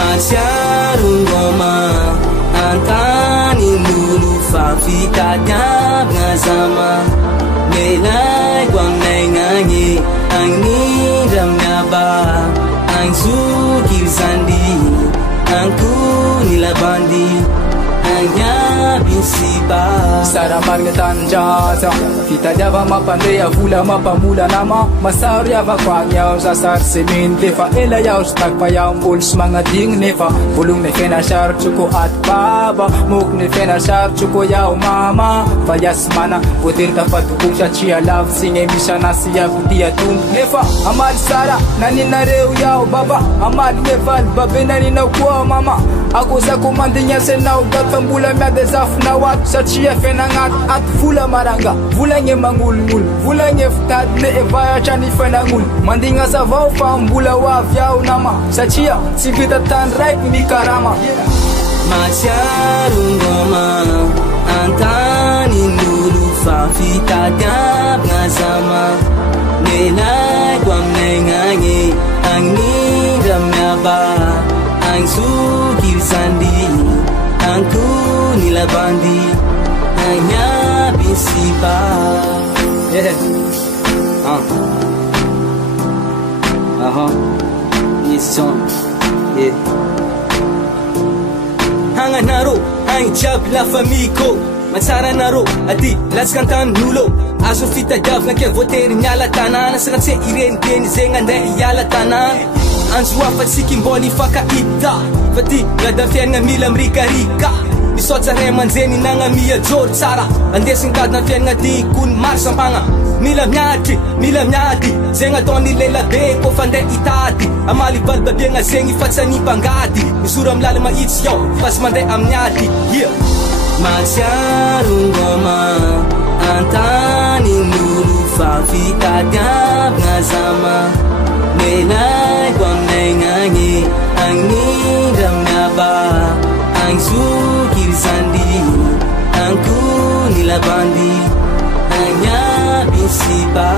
Masyadong ngoma Antanin lulu Fafitadab nga sama Nelay kwang naingangi Ang niram nga ba Ang sukil sandi Ang kunilabandi Ang yabing sipa Saramag na tanjata Kita java mapandea Fula mapamula nama Masari ava kwang yaw sa sarsimin Defa ela yaw stag pa yaw Buls mga ding nefa Pulong ne fena shar chuko at baba Muk ne fena shar chuko yaw mama Fayas mana Putir dapat kung siya chia love Singe misya na siya kutia tung nefa Amal sara Nanina reu yaw baba Amal neval Babe nanina kuwa mama Ako sa kumandinya senaw Gatang bula mya desaf nawat Sa chia fenangat at fula maranga Vula nye mangulmul Vula nye ftad ne evaya chani fenangul Mandinga sa vau fam bula waf yaw nama Sa chia si vida tan right ni karama Masyadong ngoma Antanin lulu Fafitadab nga sama Nelay kwang naingangi Ang niram nga ba Ang sukil sandi Ang kunilabandi Ang yabing sipa Yeah This song Yeah Hanga naro, ang jab la famille ko Matsara naro, adi, lats kantan nulo Aso fita jav nga kya voter nyala tanan Sangat se iren den zenga na iyala tanan Anzwa fat sikim boni faka ita Fati, gada fian nga milam rika-rika Misot sa reman zeni na nga miya jor tsara Andesing kad na fian nga di kun marsang panga Milam nyati Zenga toni lela be ko fande itati Amali balba bien nga zengi fatsa ni pangati Misuram lalama it's yo Pas mande amnyati Yeah Masyadong ngoma Antanin lulu Fafitadab nga sama Nelay kwang naingangi Ang niram nga ba Ang sukil sandi Ang kunilabandi Ang yabing sipa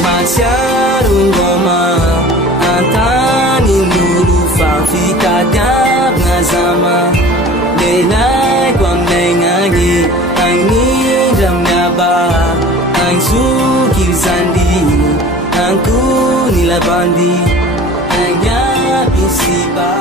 Masyadong ngoma Antanin lulu Fafitadab nga sama Nelay kwang naingangi Ang niram nga ba Ang sukil sandi Ang kunilabandi Ang yabing sipa